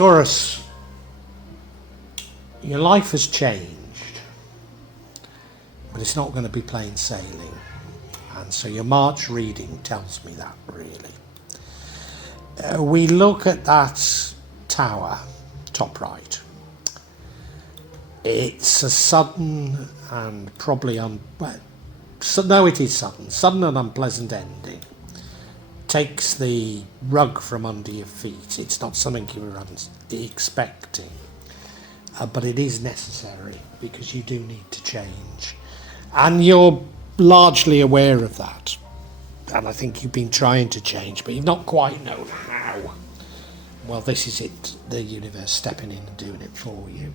Taurus, your life has changed, but it's not going to be plain sailing. And so your March reading tells me that, really. We look at that tower, top right. It's a sudden and probably it is sudden and unpleasant ending. Takes the rug from under your feet. It's not something you were expecting, but it is necessary because you do need to change, and you're largely aware of that. And I think you've been trying to change, but you've not quite known how. Well, this is it, the universe stepping in and doing it for you.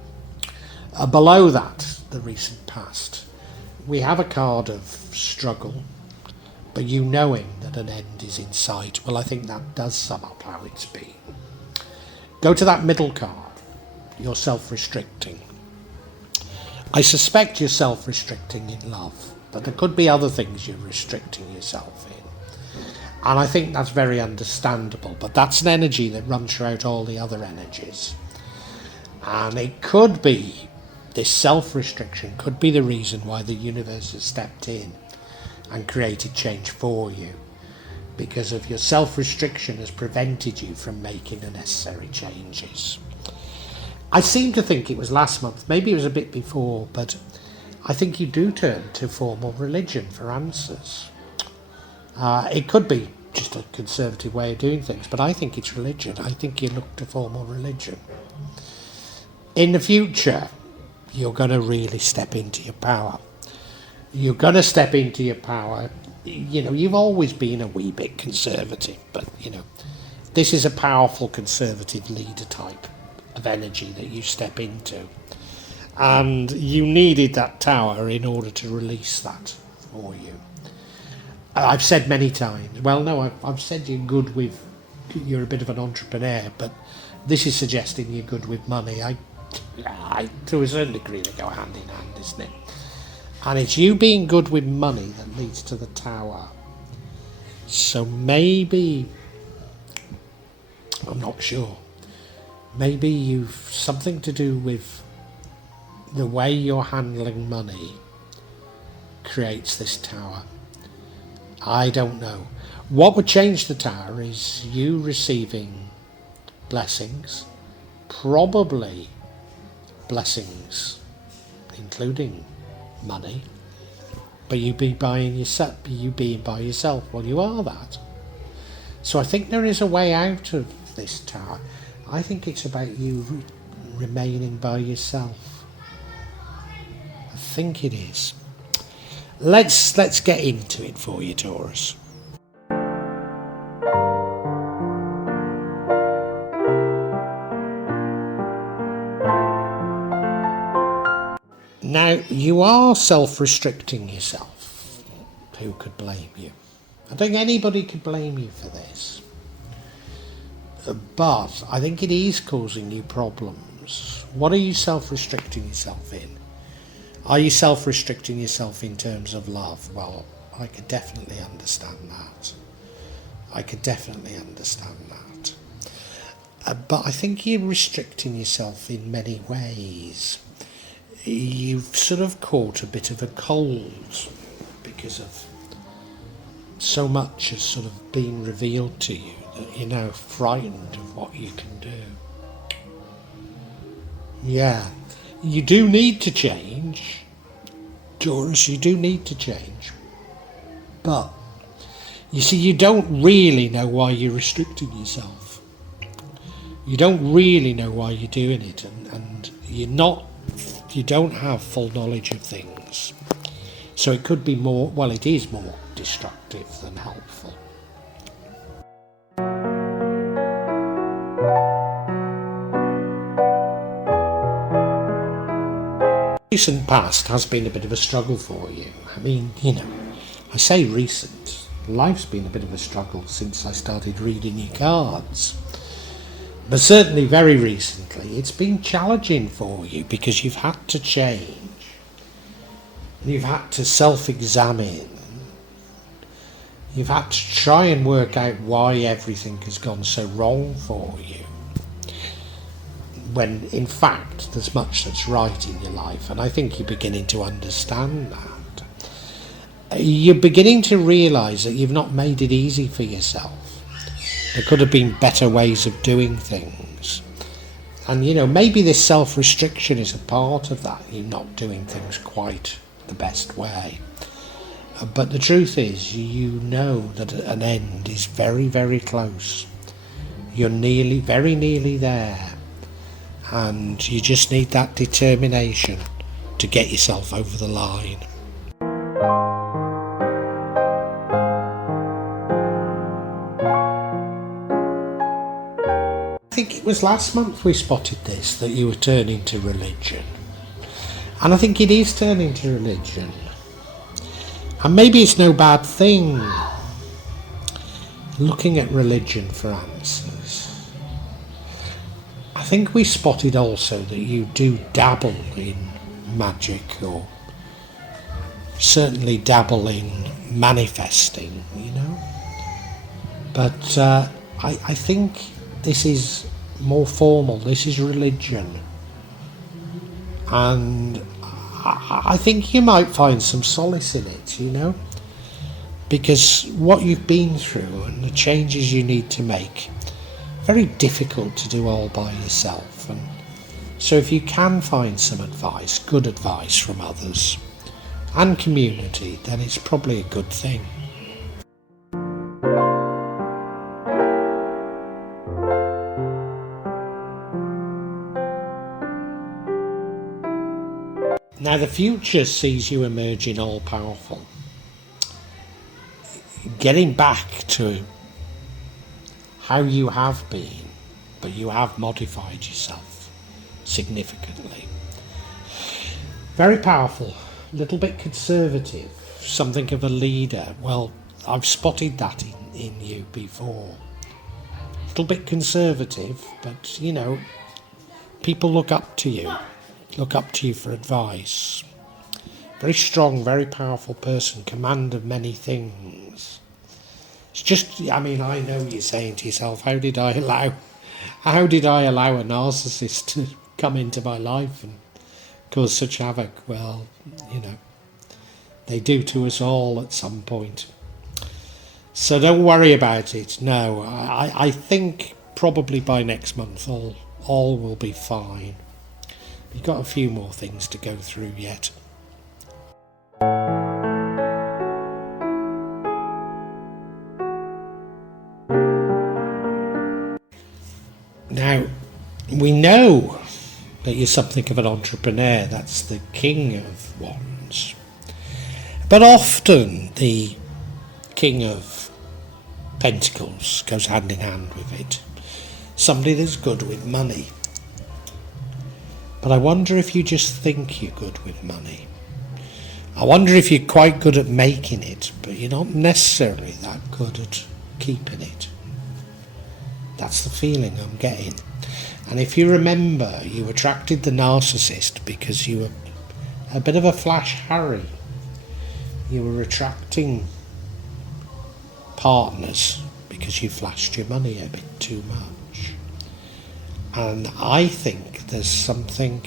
Below that, the recent past, we have a card of struggle, but you knowing that an end is in sight. Well, I think that does sum up how it's been. Go to that middle card, you're self-restricting. I suspect you're self-restricting in love, but there could be other things you're restricting yourself in. And I think that's very understandable, but that's an energy that runs throughout all the other energies. And it could be, this self-restriction could be the reason why the universe has stepped in and created change for you, because of your self-restriction has prevented you from making the necessary changes. I seem to think it was last month, maybe it was a bit before, but I think you do turn to formal religion for answers. It could be just a conservative way of doing things, but I think it's religion. I think you look to formal religion. In the future, you're going to really step into your power. You're going to step into your power. You know, you've always been a wee bit conservative, but, you know, this is a powerful conservative leader type of energy that you step into. And you needed that tower in order to release that for you. I've said many times, well, no, I've said you're a bit of an entrepreneur, but this is suggesting you're good with money. I to a certain degree, they go hand in hand, isn't it? And it's you being good with money that leads to the tower. So maybe, I'm not sure, maybe you've something to do with the way you're handling money creates this tower. I don't know. What would change the tower is you receiving blessings, probably blessings including money, but you being by yourself. Well, you are that. So I think there is a way out of this tower. I think it's about you remaining by yourself. I think it is. Let's get into it for you, Taurus. Now, you are self-restricting yourself. Who could blame you? I don't think anybody could blame you for this. But I think it is causing you problems. What are you self-restricting yourself in? Are you self-restricting yourself in terms of love? Well, I could definitely understand that. But I think you're restricting yourself in many ways. You've sort of caught a bit of a cold because of so much has sort of been revealed to you that you're now frightened of what you can do. Yeah, you do need to change, Taurus, you do need to change. But, you see, you don't really know why you're restricting yourself. You don't really know why you're doing it, and you don't have full knowledge of things. So it could be it is more destructive than helpful. Recent past has been a bit of a struggle for you. I mean, I say recent. Life's been a bit of a struggle since I started reading your cards. But certainly very recently, it's been challenging for you because you've had to change. You've had to self-examine. You've had to try and work out why everything has gone so wrong for you. when in fact there's much that's right in your life, and I think you're beginning to understand that. You're beginning to realise that you've not made it easy for yourself. There could have been better ways of doing things. And maybe this self-restriction is a part of that. You're not doing things quite the best way. But the truth is, you know that an end is very, very close. You're very nearly there. And you just need that determination to get yourself over the line. I think it was last month we spotted this, that you were turning to religion. And I think it is turning to religion. And maybe it's no bad thing, looking at religion for answers. I think we spotted also that you do dabble in magic, or certainly dabble in manifesting, But I think this is more formal. This is religion. And I think you might find some solace in it, because what you've been through and the changes you need to make, very difficult to do all by yourself. And so if you can find some advice, good advice from others and community, then it's probably a good thing. Now the future sees you emerging all-powerful, getting back to how you have been, but you have modified yourself significantly. Very powerful, a little bit conservative, something of a leader. Well, I've spotted that in you before. A little bit conservative, but people look up to you. Look up to you for advice. Very strong, very powerful person, command of many things. It's just, I know you're saying to yourself, how did I allow a narcissist to come into my life and cause such havoc? Well, they do to us all at some point. So don't worry about it. No, I think probably by next month all will be fine. You've got a few more things to go through yet. Now, we know that you're something of an entrepreneur. That's the King of Wands. But often the King of Pentacles goes hand in hand with it. Somebody that's good with money. But I wonder if you just think you're good with money. I wonder if you're quite good at making it, but you're not necessarily that good at keeping it. That's the feeling I'm getting. And if you remember, you attracted the narcissist because you were a bit of a flash Harry. You were attracting partners because you flashed your money a bit too much. And I think there's something,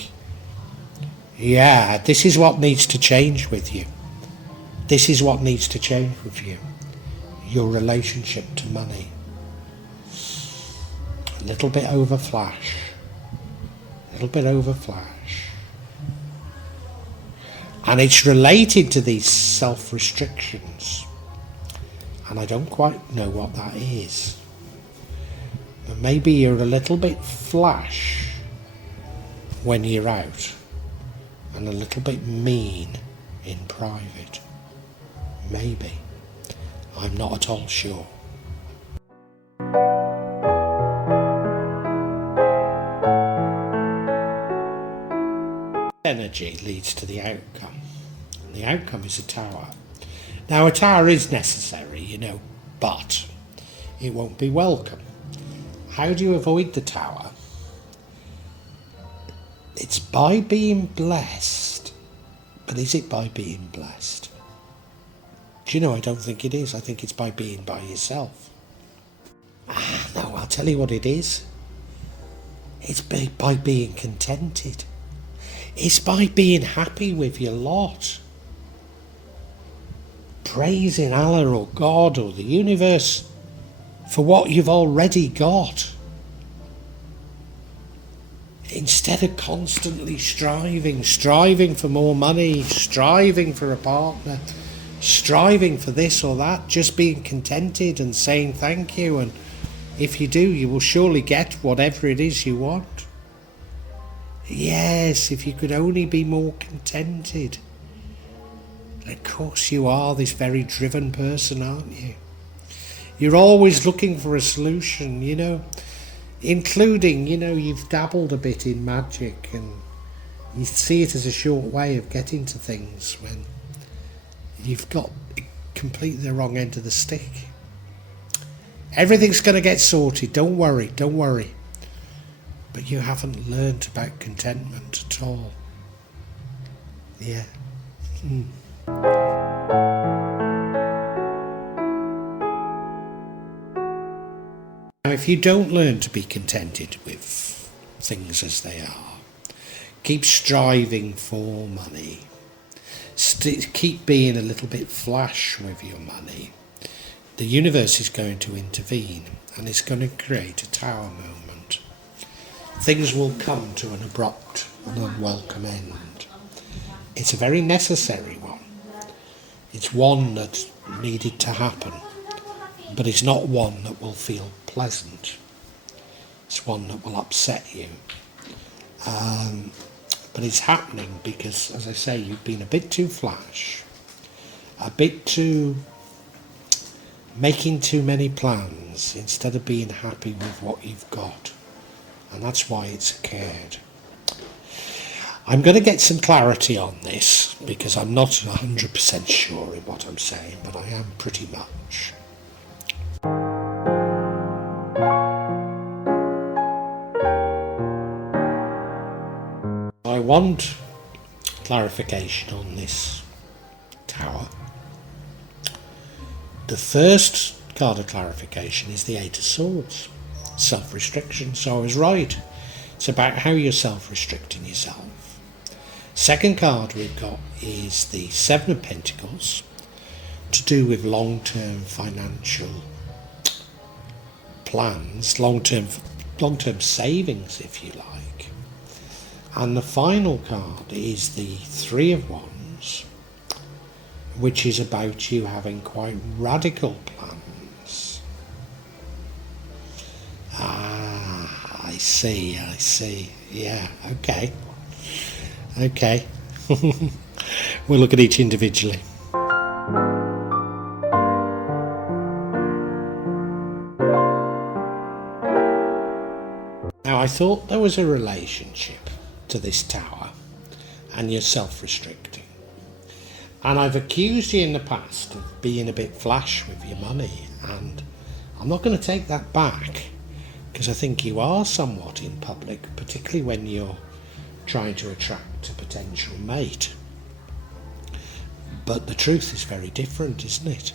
this is what needs to change with you. This is what needs to change with you. Your relationship to money. A little bit over flash. A little bit over flash. And it's related to these self-restrictions. And I don't quite know what that is. But maybe you're a little bit flash when you're out and a little bit mean in private. Maybe. I'm not at all sure. Energy leads to the outcome. And the outcome is a tower. Now a tower is necessary, but it won't be welcome. How do you avoid the tower? It's by being blessed. But is it by being blessed? Do I don't think it is. I think it's by being by yourself. No, I'll tell you what it is. It's by being contented. It's by being happy with your lot. Praising Allah or God or the universe for what you've already got. Instead of constantly striving for more money, striving for a partner, striving for this or that, just being contented and saying thank you, and if you do, you will surely get whatever it is you want. Yes, if you could only be more contented. And of course you are this very driven person, aren't you? You're always looking for a solution, including, you've dabbled a bit in magic and you see it as a short way of getting to things when you've got completely the wrong end of the stick. Everything's going to get sorted, don't worry. But you haven't learnt about contentment at all. Yeah. Now, if you don't learn to be contented with things as they are, keep striving for money, keep being a little bit flash with your money, the universe is going to intervene and it's going to create a tower moment. Things will come to an abrupt and unwelcome end. It's a very necessary one. It's one that needed to happen, but it's not one that will feel pleasant. It's one that will upset you. But it's happening because, as I say, you've been a bit too flash, a bit too making too many plans instead of being happy with what you've got. And that's why it's occurred. I'm going to get some clarity on this because I'm not 100% sure in what I'm saying, but I am pretty much. I want clarification on this tower. The first card of clarification is the Eight of Swords, self-restriction. So I was right. It's about how you're self-restricting yourself. Second card we've got is the Seven of Pentacles, to do with long-term financial plans, long-term savings, if you like. And the final card is the Three of Wands, which is about you having quite radical plans. I see. Yeah, okay. We'll look at each individually. Now, I thought there was a relationship to this tower and you're self-restricting. And I've accused you in the past of being a bit flash with your money, and I'm not going to take that back because I think you are somewhat in public, particularly when you're trying to attract a potential mate. But the truth is very different, isn't it?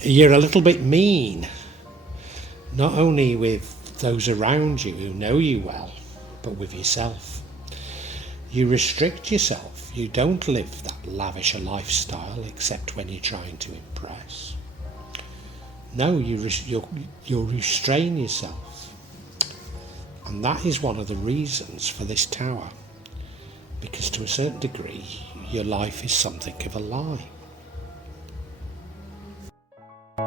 You're a little bit mean, not only with those around you who know you well, but with yourself. You restrict yourself. You don't live that lavish a lifestyle except when you're trying to impress. No, you restrain yourself. And that is one of the reasons for this tower. Because to a certain degree, your life is something of a lie. A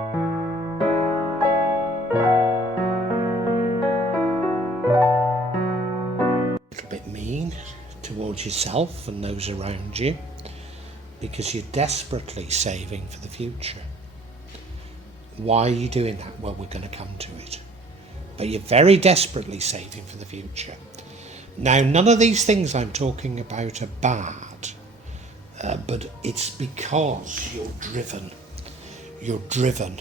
little bit mean towards yourself and those around you because you're desperately saving for the future. Why are you doing that? Well, we're going to come to it. But you're very desperately saving for the future. Now, none of these things I'm talking about are bad, but it's because you're driven. You're driven.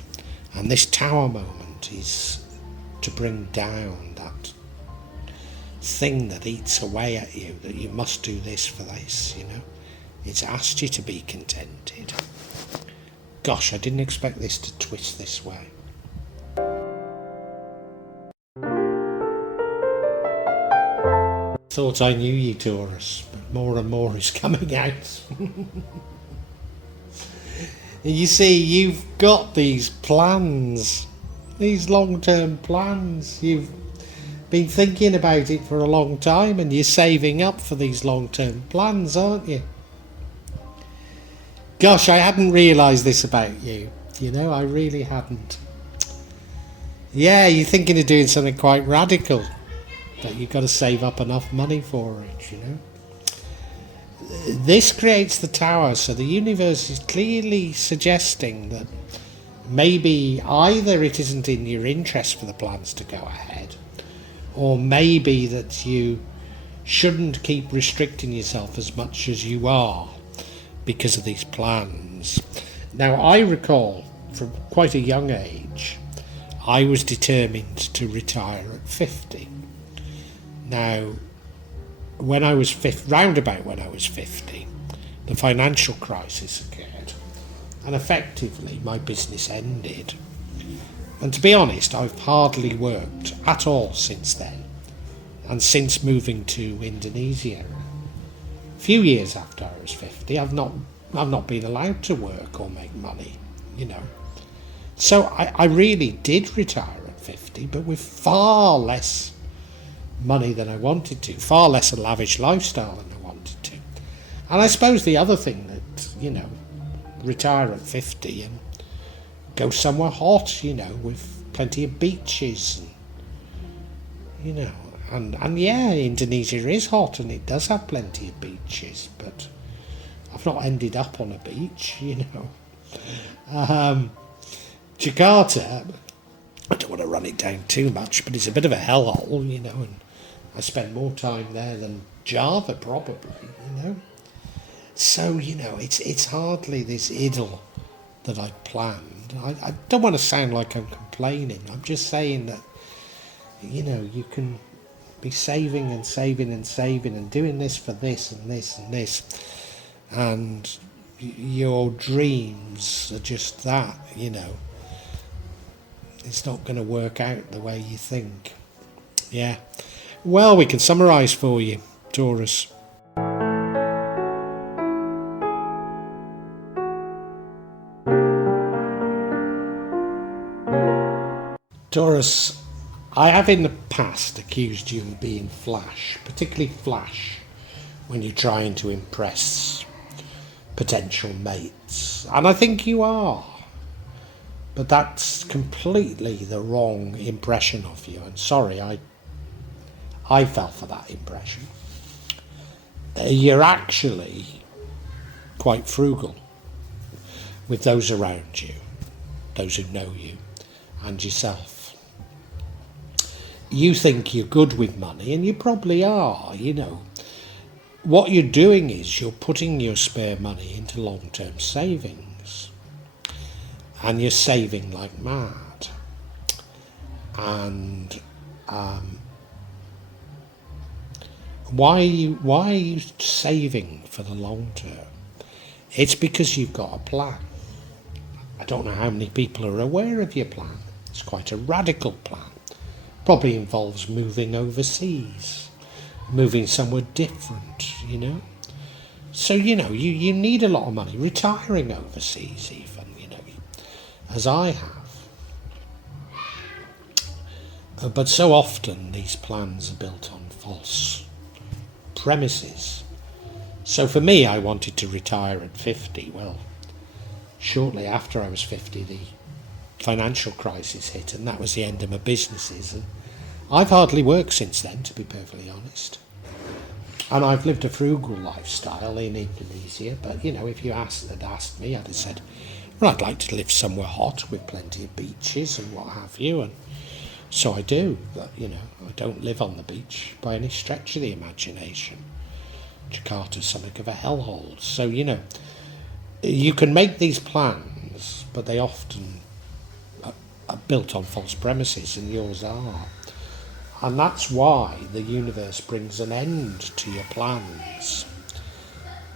And this tower moment is to bring down that thing that eats away at you, that you must do this for this, It's asked you to be contented. Gosh, I didn't expect this to twist this way. Thought I knew you, Taurus, but more and more is coming out. You see, you've got these plans, these long-term plans. You've been thinking about it for a long time, and you're saving up for these long-term plans, aren't you? Gosh, I hadn't realised this about you. You know, I really hadn't. Yeah, you're thinking of doing something quite radical, but you've got to save up enough money for it, you know. This creates the tower, so the universe is clearly suggesting that maybe either it isn't in your interest for the plans to go ahead, or maybe that you shouldn't keep restricting yourself as much as you are because of these plans. Now, I recall from quite a young age, I was determined to retire at 50. Now, when I was roundabout when I was 50, the financial crisis occurred, and effectively my business ended. And to be honest, I've hardly worked at all since then, and since moving to Indonesia. A few years after I was 50, I've not been allowed to work or make money, you know. So I really did retire at 50, but with far less money than I wanted to, far less a lavish lifestyle than I wanted to. And I suppose the other thing that, you know, retire at 50 and go somewhere hot, you know, with plenty of beaches, and, you know, and yeah, Indonesia is hot and it does have plenty of beaches, but I've not ended up on a beach, you know. Jakarta, I don't want to run it down too much, but it's a bit of a hellhole, you know, and I spend more time there than Java probably, you know. So, you know, it's hardly this idyll that I planned. I don't want to sound like I'm complaining. I'm just saying that, you know, you can be saving and saving and saving and doing this for this and this and this, and your dreams are just that, you know. It's not going to work out the way you think. Yeah. Well, we can summarise for you, Taurus. Taurus, I have in the past accused you of being flash, particularly flash when you're trying to impress potential mates. And I think you are. But that's completely the wrong impression of you. And sorry, I fell for that impression. You're actually quite frugal with those around you, those who know you, and yourself. You think you're good with money, and you probably are, you know. What you're doing is you're putting your spare money into long-term savings. And you're saving like mad. And why are you saving for the long term? It's because you've got a plan. I don't know how many people are aware of your plan. It's quite a radical plan. Probably involves moving overseas, moving somewhere different, you know. So, you know, you need a lot of money, retiring overseas even, you know, as I have. But so often these plans are built on false premises. So for me, I wanted to retire at 50. Well, shortly after I was 50, the financial crisis hit, and that was the end of my businesses. And I've hardly worked since then, to be perfectly honest. And I've lived a frugal lifestyle in Indonesia, but, you know, if you had asked me, I'd have said, well, I'd like to live somewhere hot with plenty of beaches and what have you, and so I do, but, you know, I don't live on the beach by any stretch of the imagination. Jakarta's something of a hellhole. So, you know, you can make these plans, but they often are built on false premises, and yours are. And that's why the universe brings an end to your plans.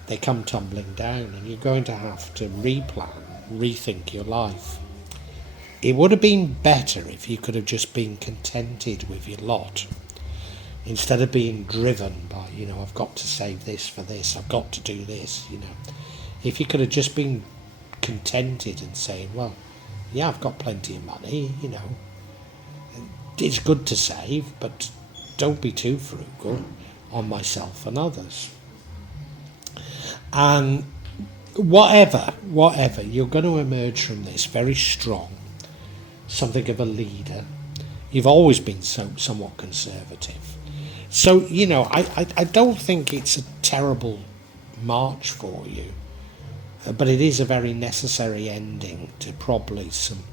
They come tumbling down, and you're going to have to replan, rethink your life. It would have been better if you could have just been contented with your lot. instead of being driven by, I've got to save this for this, I've got to do this, if you could have just been contented and saying, well, yeah, I've got plenty of money, it's good to save, but don't be too frugal on myself and others. And whatever, you're going to emerge from this very strong, something of a leader. You've always been somewhat conservative. So, I don't think it's a terrible march for you, but it is a very necessary ending to probably some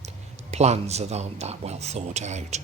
plans that aren't that well thought out.